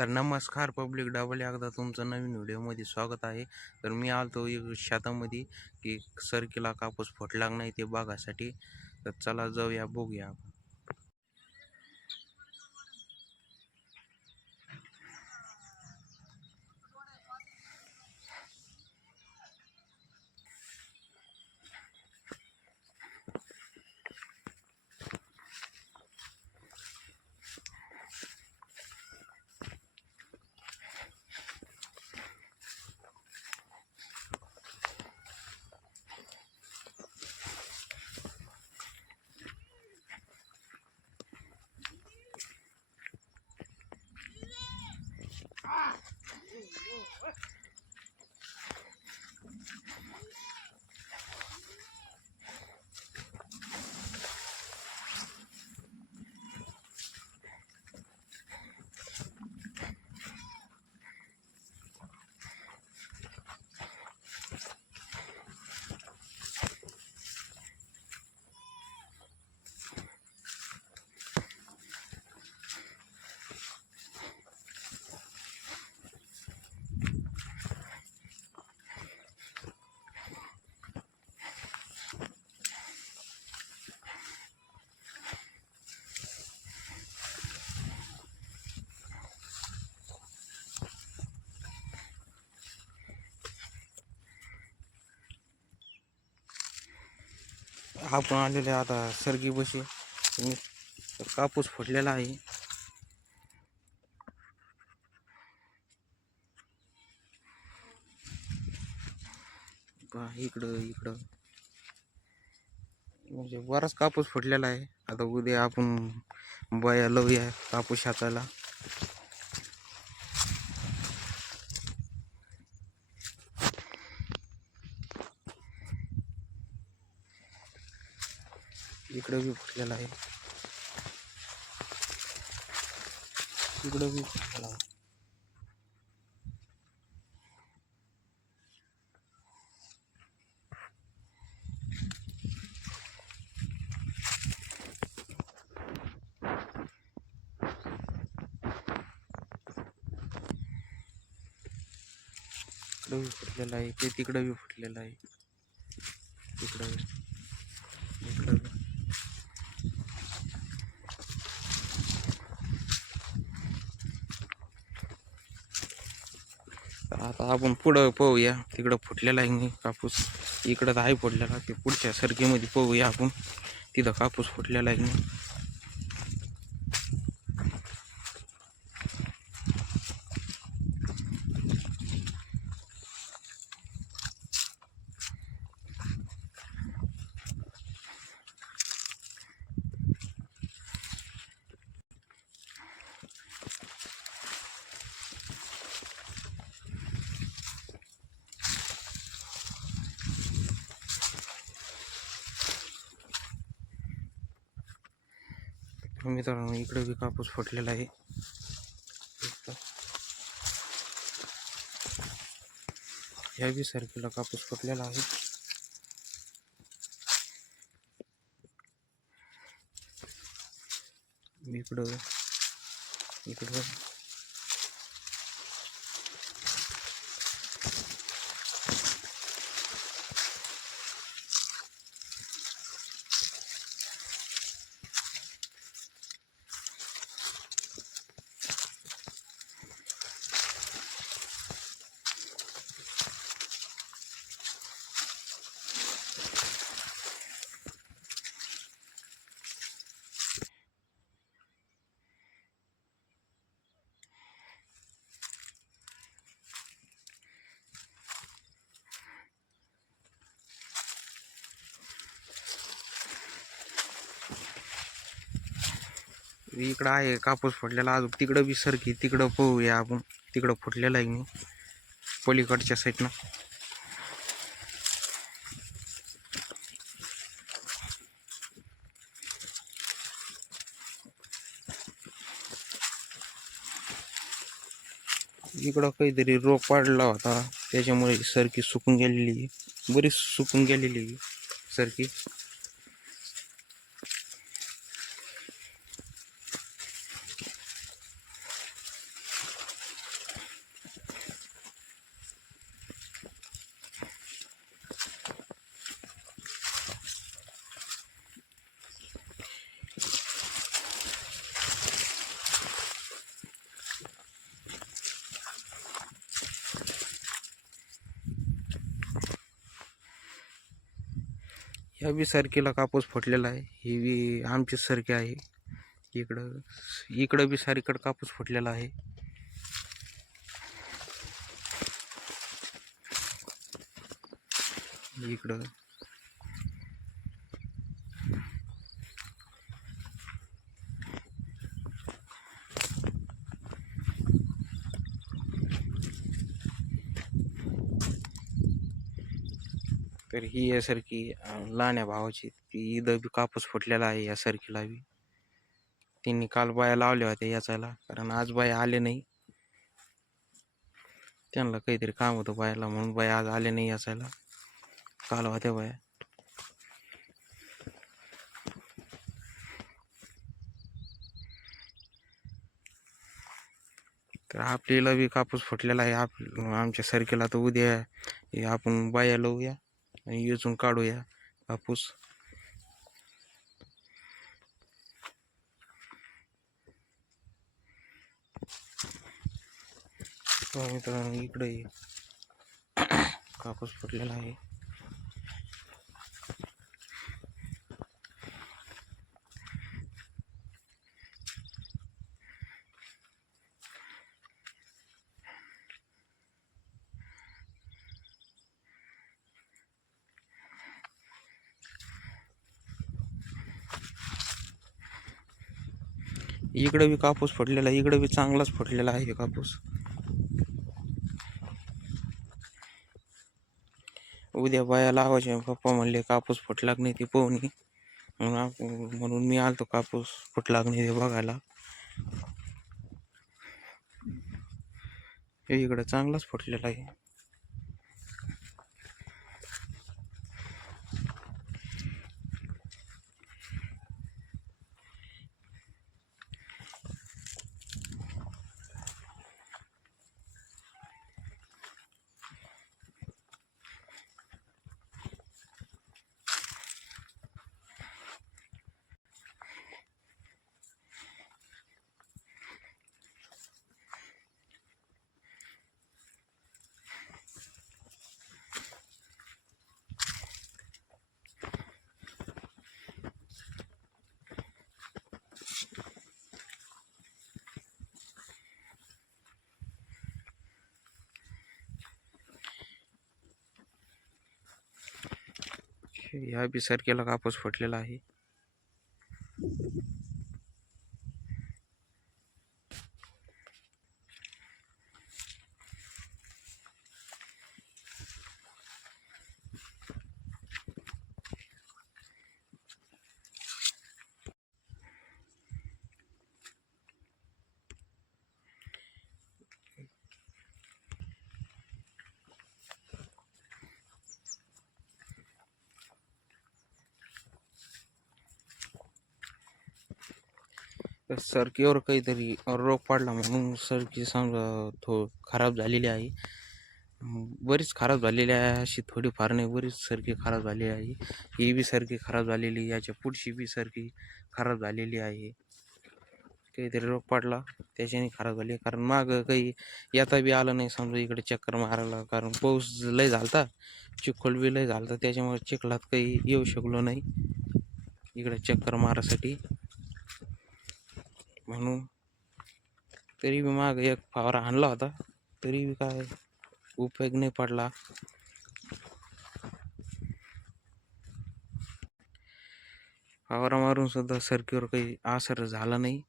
तर नमस्कार public double एकदा तुमचं नवीन व्हिडिओमध्ये स्वागत आहे तर मी आलतो एक शेतामध्ये की सरकीला कापूस फुटला नाही ते बघायसाठी तर चला जाऊया बघूया आपण. Oh, oh, oh. आपण आलेले आता सरगी बशी. कापूस फुटलेला आहे. इकडं इकडं. म्हणजे बराच कापूस फुटलेला आहे. आता उद्या आपण बाया लावूया कापूस हाताला. इकडं बी फुटलेला आहे. इकडं बी फुटलेला आहे. इकडं बी आहे. ते तिकडं बी फुटलेला आहे. तिकडं बी. इकडं बी. तर आता आपण पुढं पाहूया. तिकडं फुटलेला आहे नाही कापूस. इकडं तर आहे फुटलेला. ते पुढच्या सरकीमध्ये पाहूया आपण. तिथं कापूस फुटलेला आहे. मित्रांनो इकडे बी कापूस फुटलेला आहे. या ह्या बी सारखीला कापूस फुटलेला आहे. इकडं इकडं इकडं आहे कापूस फुटलेला. अजून तिकडं बी सरकी तिकडं पाहूया आपण. तिकडं फुटलेला आहे मी पलीकडच्या साईडनं इकडं काहीतरी रोग पाडला होता त्याच्यामुळे सरकी सुकून गेलेली बरीच सुकून गेलेली सरकी. ह्या बी कापूस फुटलेला आहे. ही बी आमचीच सारखी आहे. इकडं इकडं बी सारीकडं कापूस फुटलेला आहे. इकडं. तर ही यासारखी लहान्या भावाची ती इथं बी कापूस फुटलेला आहे या सरकीला बी. त्यांनी काल बाया लावल्या होत्या याचायला कारण आज बाया आले नाही. त्यांना काहीतरी काम होतं बायाला म्हणून बाया आज आले नाही याचायला. काल होत्या बाया. तर आपल्याला बी कापूस फुटलेला आहे आप आमच्या सरकीला तर उद्या आपण बाया लावूया. आणि येजून काढूया कापूस. मित्रांनो इकडे कापूस पडलेला आहे. इकडे बी कापूस फुटलेला आहे इकडे बी चांगलाच फुटलेला आहे कापूस. उद्या बाया लावायचे पप्पा म्हणले कापूस फुटला नाही ते पोहणी म्हणून म्हणून मी आलतो कापूस फुटला नाही ते बघायला. हे इकडं चांगलाच फुटलेला आहे. ह्या बी सारखेला कापूस फुटलेला आहे. सरकीवर काहीतरी रोग पडला म्हणून सरकी समजा थो खराब झालेली आहे. बरीच खराब झालेली आहे अशी थोडीफार नाही बरीच सरकी खराब झालेली आहे. ही बी सरकी खराब झालेली याच्या पुढची बी सरकी खराब झालेली आहे. काहीतरी रोग पडला त्याच्याने खराब झाली. कारण मागं काही येता बी आलं नाही समजा इकडे चक्कर मारायला. कारण पाऊस लय झालता चिखल बी लय झालता त्याच्यामुळे चिखलात काही येऊ शकलो नाही इकडे चक्कर मारासाठी. म्हणून तरी बी माग एक फावरा आणला होता. तरी बी काय उपयोग नाही पडला. फावरा मारून सुद्धा सरकीवर काही असर झाला नाही.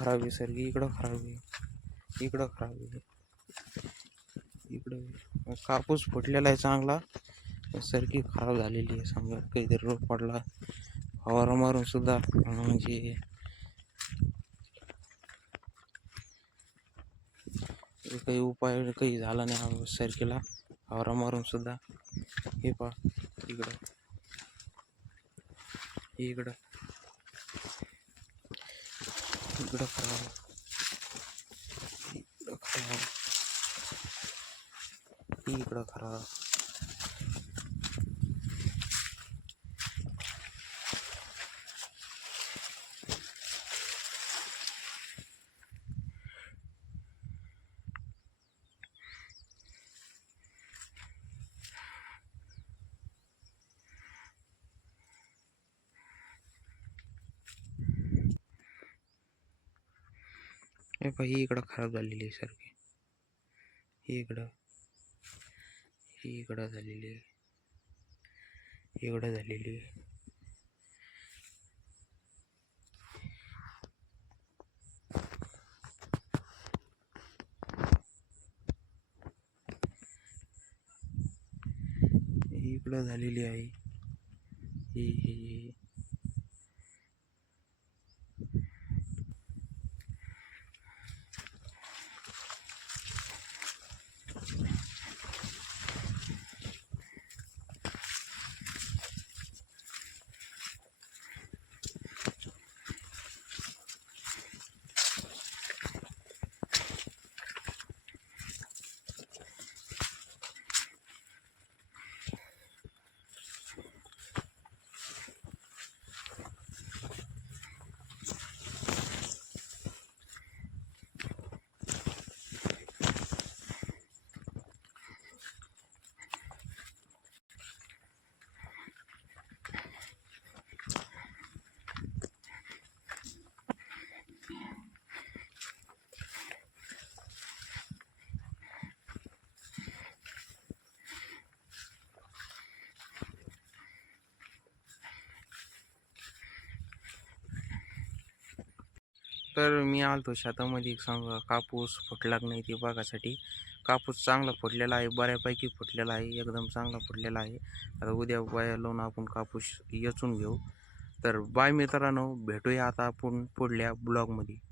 खराब आहे सरकी इकडं खराब इकडं खराब इकडं कापूस फुटलेला आहे चांगला. सरकी खराब झालेली आहे. समजा काहीतरी रोग पडला. फवारा मारून सुद्धा म्हणजे काही उपाय काही झाला नाही सरकीला. फवारा मारून सुद्धा. हे पा इकडं. इकडं. इकडं खराब इकडं खराब इकडं खराब हे पहा ही इकडं खराब झालेली आहे सारखी. ही इकडं. ही इकडं झालेली आहे. इकडं झालेली आहे. ही इकडं झालेली आहे. ही ही. तर मी आलतो शेतामध्ये. सांगा कापूस फुटला की नाही ते बघासाठी. कापूस चांगला फुटलेला आहे बऱ्यापैकी फुटलेला आहे एकदम चांगला फुटलेला आहे. आता उद्या बाया लावून आपण कापूस येचून घेऊ. तर बाय मित्रांनो भेटूया आता आपण पुढल्या ब्लॉगमध्ये.